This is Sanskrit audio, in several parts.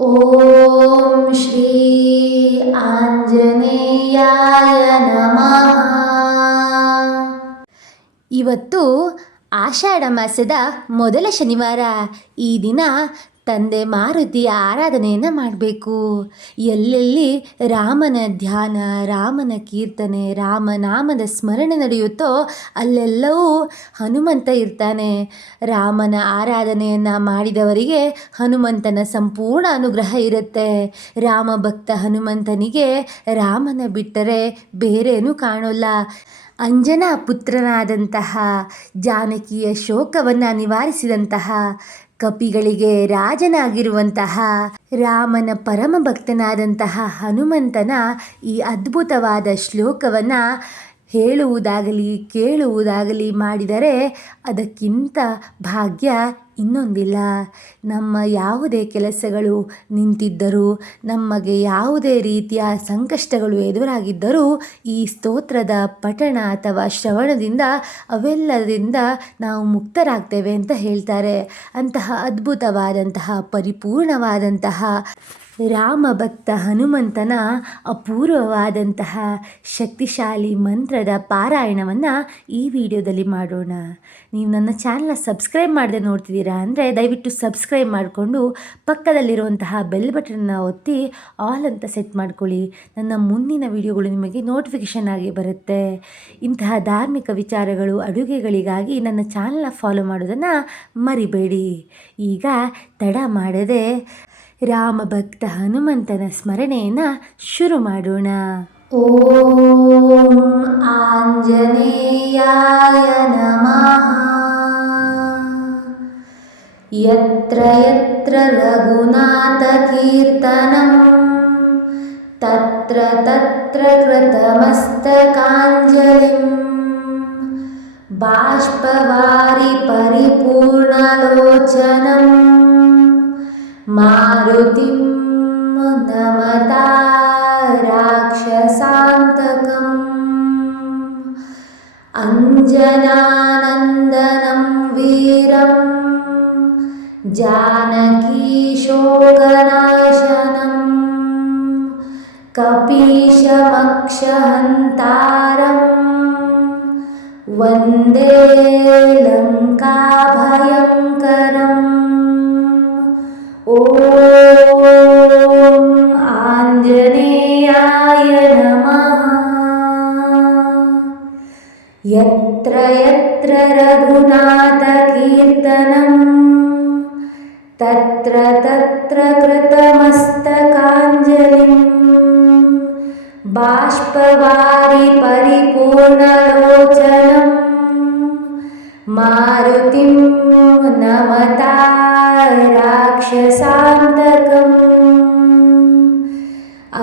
ಓಂ ಶ್ರೀ ಆಂಜನೇಯಾಯ ನಮಃ. ಇವತ್ತು ಆಷಾಢ ಮಾಸದ ಮೊದಲ ಶನಿವಾರ. ಈ ದಿನ ತಂದೆ ಮಾರುತಿಯ ಆರಾಧನೆಯನ್ನು ಮಾಡಬೇಕು. ಎಲ್ಲೆಲ್ಲಿ ರಾಮನ ಧ್ಯಾನ, ರಾಮನ ಕೀರ್ತನೆ, ರಾಮನಾಮದ ಸ್ಮರಣೆ ನಡೆಯುತ್ತೋ ಅಲ್ಲೆಲ್ಲವೂ ಹನುಮಂತ ಇರ್ತಾನೆ. ರಾಮನ ಆರಾಧನೆಯನ್ನು ಮಾಡಿದವರಿಗೆ ಹನುಮಂತನ ಸಂಪೂರ್ಣ ಅನುಗ್ರಹ ಇರುತ್ತೆ. ರಾಮ ಭಕ್ತ ಹನುಮಂತನಿಗೆ ರಾಮನ ಬಿಟ್ಟರೆ ಬೇರೇನೂ ಕಾಣೋಲ್ಲ. ಅಂಜನಾ ಪುತ್ರನಾದಂತಹ, ಜಾನಕಿಯ ಶೋಕವನ್ನು ನಿವಾರಿಸಿದಂತಹ, ಕಪಿಗಳಿಗೆ ರಾಜನಾಗಿರುವಂತಹ, ರಾಮನ ಪರಮ ಭಕ್ತನಾದಂತಹ ಹನುಮಂತನ ಈ ಅದ್ಭುತವಾದ ಶ್ಲೋಕವನ್ನು ಹೇಳುವುದಾಗಲಿ ಕೇಳುವುದಾಗಲಿ ಮಾಡಿದರೆ ಅದಕ್ಕಿಂತ ಭಾಗ್ಯ ಇನ್ನೊಂದಿಲ್ಲ. ನಮ್ಮ ಯಾವುದೇ ಕೆಲಸಗಳು ನಿಂತಿದ್ದರೂ, ನಮಗೆ ಯಾವುದೇ ರೀತಿಯ ಸಂಕಷ್ಟಗಳು ಎದುರಾಗಿದ್ದರೂ ಈ ಸ್ತೋತ್ರದ ಪಠಣ ಅಥವಾ ಶ್ರವಣದಿಂದ ಅವೆಲ್ಲದಿಂದ ನಾವು ಮುಕ್ತರಾಗ್ತೇವೆ ಅಂತ ಹೇಳ್ತಾರೆ. ಅಂತಹ ಅದ್ಭುತವಾದಂತಹ ಪರಿಪೂರ್ಣವಾದಂತಹ ರಾಮಭಕ್ತ ಹನುಮಂತನ ಅಪೂರ್ವವಾದಂತಹ ಶಕ್ತಿಶಾಲಿ ಮಂತ್ರದ ಪಾರಾಯಣವನ್ನು ಈ ವಿಡಿಯೋದಲ್ಲಿ ಮಾಡೋಣ. ನೀವು ನನ್ನ ಚಾನಲ್ನ ಸಬ್ಸ್ಕ್ರೈಬ್ ಮಾಡದೆ ನೋಡ್ತಿದ್ದೀರಾ ಅಂದರೆ ದಯವಿಟ್ಟು ಸಬ್ಸ್ಕ್ರೈಬ್ ಮಾಡಿಕೊಂಡು ಪಕ್ಕದಲ್ಲಿರುವಂತಹ ಬೆಲ್ ಬಟನ್ನ ಒತ್ತಿ ಆಲ್ ಅಂತ ಸೆಟ್ ಮಾಡ್ಕೊಳ್ಳಿ. ನನ್ನ ಮುಂದಿನ ವಿಡಿಯೋಗಳು ನಿಮಗೆ ನೋಟಿಫಿಕೇಷನ್ ಆಗಿ ಬರುತ್ತೆ. ಇಂತಹ ಧಾರ್ಮಿಕ ವಿಚಾರಗಳು, ಅಡುಗೆಗಳಿಗಾಗಿ ನನ್ನ ಚಾನಲ್ನ ಫಾಲೋ ಮಾಡೋದನ್ನು ಮರಿಬೇಡಿ. ಈಗ ತಡ ಮಾಡದೆ ರಾಮಭಕ್ತ ಹನುಮಂತನ ಸ್ಮರಣೆಯನ್ನು ಶುರು ಮಾಡೋಣ. ಓಂ ಆಂಜನೇಯಾಯ ನಮಃ. ಯತ್ರ ಯತ್ರ ರಘುನಾಥ ಕೀರ್ತನಂ ತತ್ರ ತತ್ರ ಕೃತಮಸ್ತಕಾಂಜಲಿಂ ಬಾಷ್ಪವಾರಿ ಪರಿಪೂರ್ಣಲೋಚನಂ ಮಾರುತಿಂ ನಮತಾ ರಾಕ್ಷಸಾಂತಕಂ ಅಂಜನಾನಂದನಂ ವೀರಂ ಜಾನಕೀ ಶೋಕನಾಶನಂ ಕಪೀಶಮಕ್ಷಹಂತಾರಂ ವಂದೇ ಲಂಕಾಭಯಂಕರಂ. ಓಂ ಆಂಜನೇಯಾಯ ನಮಃ. ಯತ್ರ ಯತ್ರ ರಘುನಾಥ ಕೀರ್ತನಂ ತತ್ರ ತತ್ರ ಕೃತಮಸ್ತಕಾಂಜಲಿಂ ಬಾಷ್ಪವಾರಿ ಪರಿಪೂರ್ಣಲೋಚನಂ ಮಾರುತಿಂ ನಮತಾ ರಾಕ್ಷಸಾಂತಕಂ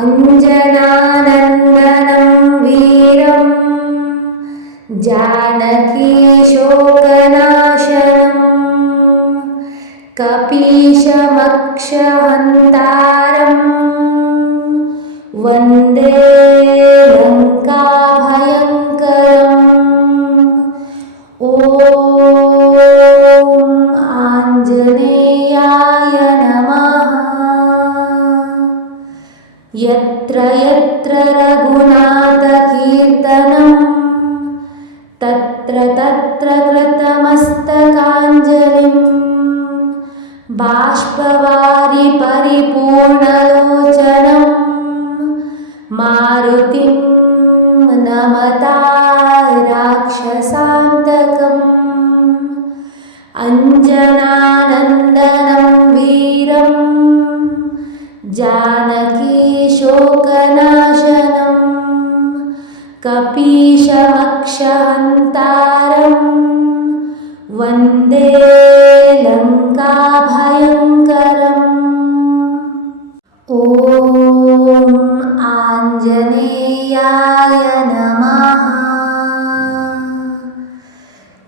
ಅಂಜನಾನಂದನಂ ವೀರಂ ಜಾನಕೀ ಶೋಕನಾಶನಂ ಕಪೀಶಮಕ್ಷಹಂತಾರಂ ವಂದೇ ಲಂಕಾಭಯಂಕರಂ. ಓಂ ಆಂಜನೇಯಾಯ ನಮಃ. ಯತ್ರ ಯತ್ರ ರಘುನಾಥ ಕೀರ್ತನಂ ತತ್ರ ತತ್ರ ಕೃತಮಸ್ತಕಾಂಜಲಿಂ ಬಾಷ್ಪವಾರಿ ಪರಿಪೂರ್ಣಲೋಚನಂ ಮಾರುತಿಂ ನಮತಾ ರಾಕ್ಷಸಾಂತಕಂ ಅಂಜನಾನಂದನಂ ವೀರಂ ಜಾನಕೀ ಶೋಕನಾಶನಂ ಕಪೀಶಮಕ್ಷಹಂತಾರಂ ವಂದೇ ಲಂಕಾಭಯಂಕರಂ. ಓಂ ಆಂಜನೇಯಾಯ ನಮಃ.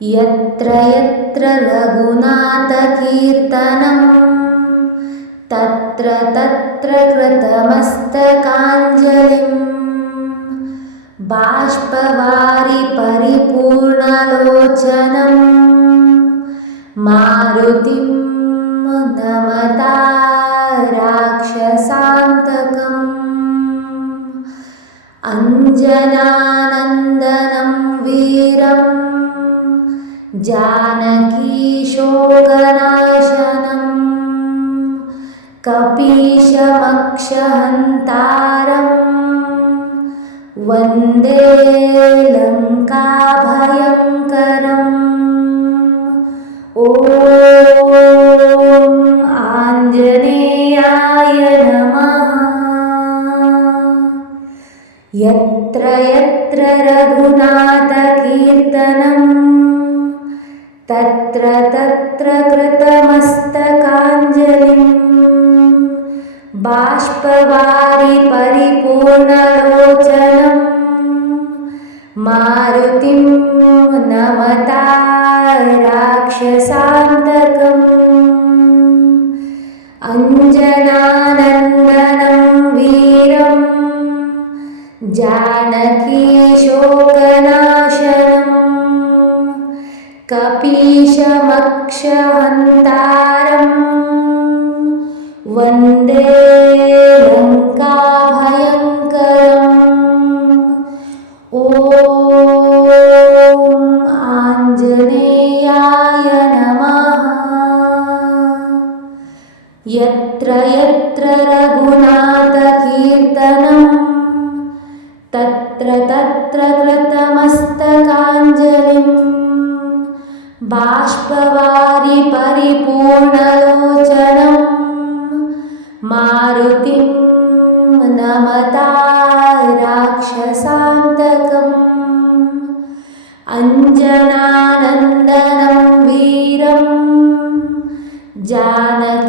ಯತ್ರ ಯತ್ರ ರಘುನಾಥ ಕೀರ್ತನಂ ತತ್ರ ತತ್ರ ಕೃತಮಸ್ತಕಾಂಜಲಿಂ ಬಾಷ್ಪವಾರಿ ಪರಿಪೂರ್ಣಲೋಚನಂ ಮಾರುತಿಂ ನಮತಾ राक्षसान्तकम् अञ्जनानन्दनं वीरं जानकीशोकनाशनं कपीशमक्षहन्तारं वन्दे लङ्काभयङ्करम् ॐ आञ्जनेयाय नमः। यत्र यत्र रघुनाथकीर्तनं तत्र तत्र कृतमस्तकाञ्जलिं बाष्पवारि परिपूर्णलोचनं मारुतिं नमता राक्षसान्तकम् अञ्जनानन्दनं वीरं जानकीशोकनाशनं कपीशमक्षहन्तारं वन्दे लङ्काभयङ्करम् ॐ आञ्जनेयाय नमः। यत्र यत्र रघुनाथकीर्तनं तत्र तत्र कृतमस्तकाञ्जलिं बाष्पवारि परिपूर्णलोचनं मारुतिं नमता राक्षसान्तकम् अञ्जनानन्दनं वीरं जानकीशोकनाशनं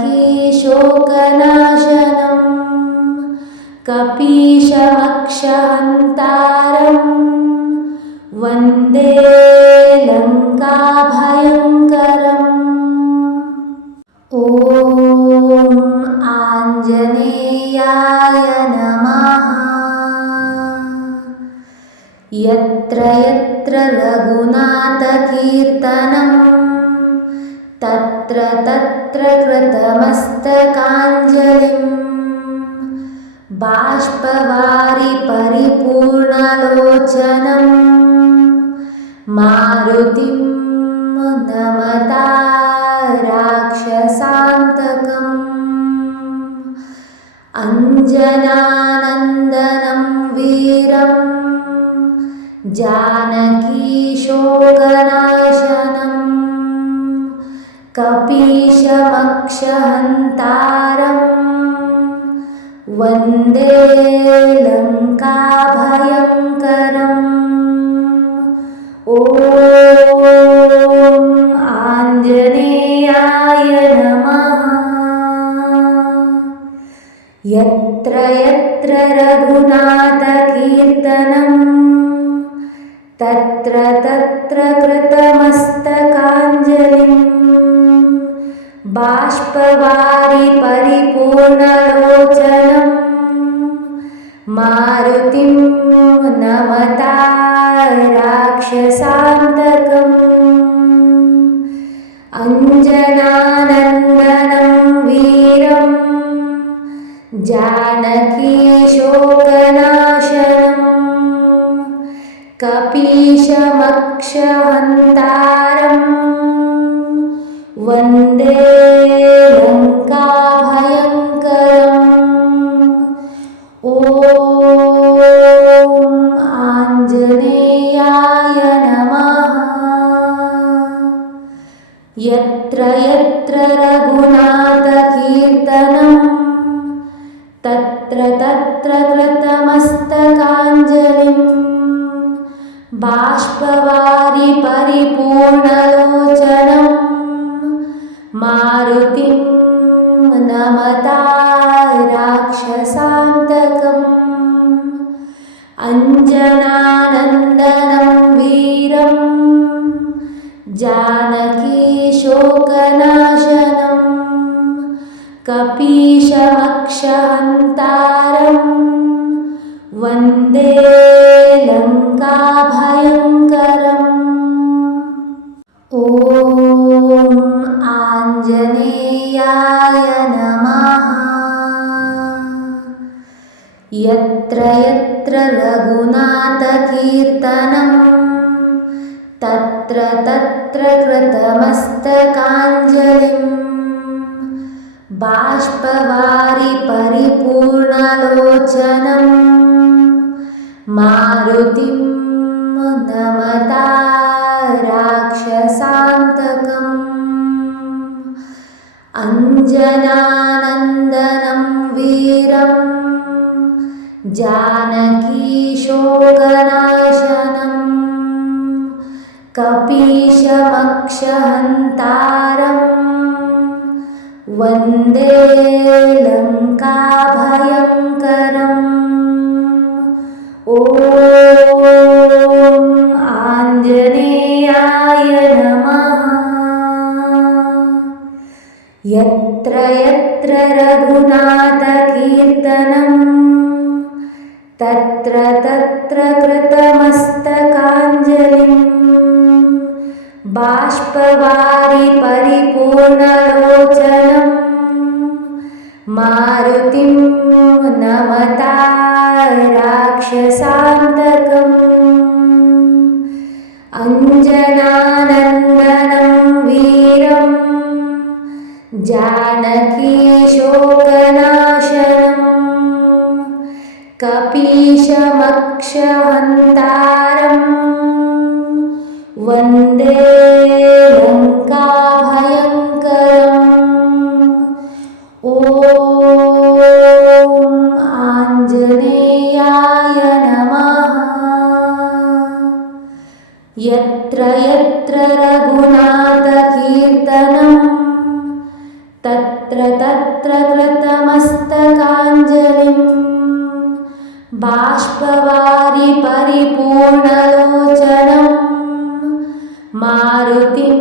कपीशमक्षहन्तारं वन्दे लङ्काभयङ्करम् ॐ आञ्जनेयाय नमः। यत्र यत्र रघुनाथकीर्तनं तत्र तत्र कृतमस्तकाञ्जलिं बाष्पवारि परिपूर्णलोचनं मारुतिं नमता राक्षसान्तकम् अञ्जनानन्दनं वीरं जानकीशोकनाशनं कपीशमक्षहन्तारं वन्दे लङ्काभयङ्करम् ॐ आञ्जनेयाय नमः। यत्र यत्र रघुनाथकीर्तनं तत्र तत्र कृतमस्तकाञ्जलिं बाष्पवारि परिपूर्णलोचनं मारुतिं नमता राक्षसान्तकम् अञ्जनानन्दनं वीरं जानकीशोकनाशनं कपीशमक्षहन्तारं वन्दे लङ्काभयङ्करम् ॐ आञ्जनेयाय नमः। यत्र यत्र रघुनाथकीर्तनं तत्र तत्र कृतमस्तकाञ्जलिं बाष्पवारि परिपूर्णलोचनं मारुतिं नमता राक्षसान्तकम् अञ्जनानन्दनं वीरं जानकीशोकनाशनं कपीशमक्षहन्तारं वन्दे लङ्काभयङ्करम् ॐ आञ्जनेयाय नमः। यत्र यत्र रघुनाथकीर्तनं तत्र तत्र कृतमस्तकाञ्जलिं बाष्पवारि परिपूर्णलोचनं मारुतिं नमता राक्षसान्तकम् अञ्जनानन्दनं वीरं जानकीशोकनाशनं कपीशमक्षहन्तारं वन्दे लङ्काभयङ्करम् ॐ आञ्जनेयाय नमः। यत्र यत्र रघुनाथकीर्तनं तत्र तत्र कृतमस्तकाञ्जलिं बाष्पवारि परिपूर्णलोचनं मारुतिं नमता राक्षसान्तकम् अञ्जनानन्दनं वीरं जानकीशोकनाशनं कपीशमक्षहन्तारं वन्दे लङ्काभयङ्करम् ॐ आञ्जनेयाय नमः। यत्र यत्र रघुनाथकीर्तनं तत्र तत्र कृतमस्तकाञ्जलिं बाष्पवारि परिपूर्णलोचनं मारुतिं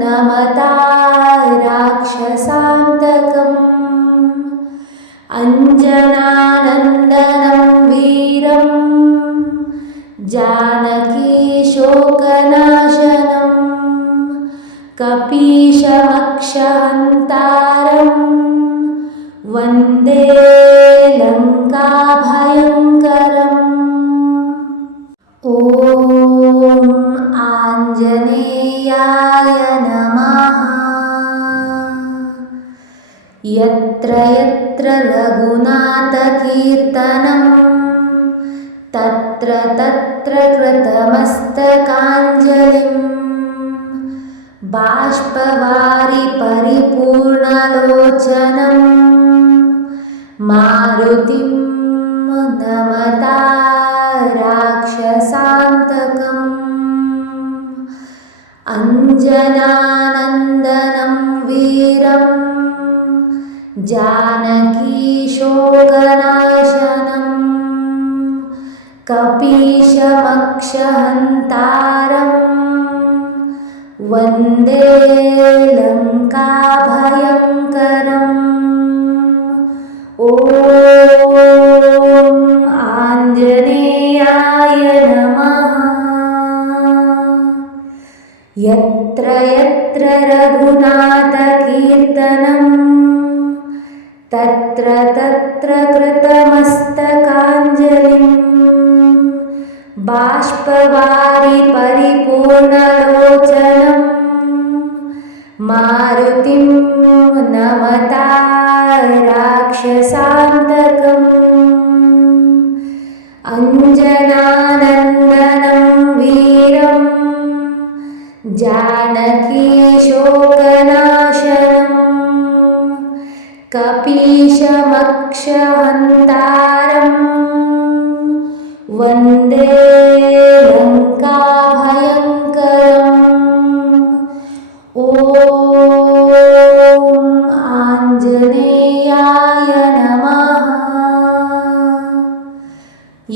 नमता राक्षसान्तकम् अञ्जनानन्दनं वीरं जानकीशोकनाशनं कपीशमक्षहन्तारं वन्दे लङ्काभयङ्करम् ॐ आञ्जनेयाय नमः। यत्र यत्र रघुनाथकीर्तनं तत्र तत्र कृतमस्तकाञ्जलिं बाष्पवारि परिपूर्णलोचनं मारुतिं नमता राक्षसान्तकम् अञ्जनानन्दनं वीरं जानकीशोकनाशनं कपीशमक्षहन्तारं वन्दे लङ्काभयङ्करम् ॐ आञ्जनेयाय नमः। यत्र यत्र रघुनाथकीर्तनं तत्र तत्र कृतमस्तकाञ्जलिं बाष्पवारि परिपूर्णलोचनं मारुतिं नमता राक्षसान्तकम् अञ्जनानन्दनं वीरं जानकीशोकनाशनं कपीशमक्षहन्तारं वन्दे लङ्काभयङ्करम् ॐ आञ्जनेयाय नमः।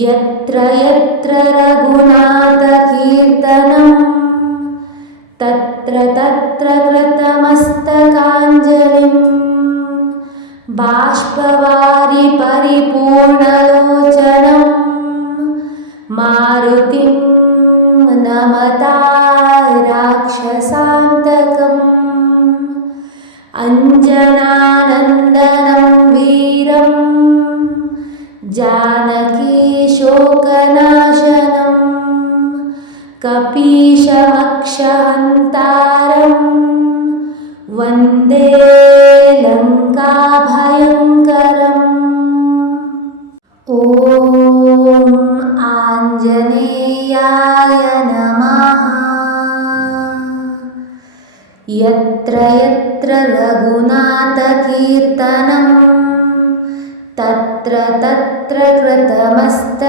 यत्र यत्र रघुनाथकीर्तनं तत्र तत्र कृतमस्तकाञ्जलिं बाष्पवारि परिपूर्णलोचनं मारुतिं नमता राक्षसान्तकम् अञ्जनानन्दनं वीरं जानकी शोकनाशनं कपीशमक्षहन्तारं वन्दे लङ्काभयङ्करम्। ॐ आञ्जनेयाय नमः। यत्र यत्र रघुनाथकीर्तनं तत्र तत्र कृतमस्तकाञ्जलिं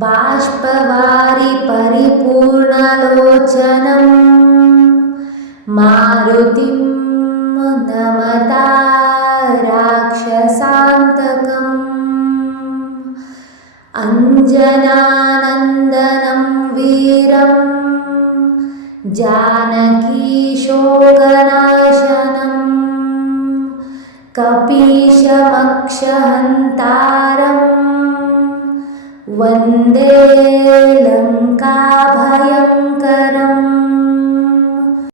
बाष्पवारि परिपूर्णलोचनं मारुतिं नमता राक्षसान्तकम्। अञ्जनानन्दनं वीरं जानकी शोकनाशनं कपीशमक्षहन्तारं वन्दे लङ्काभयङ्करम्।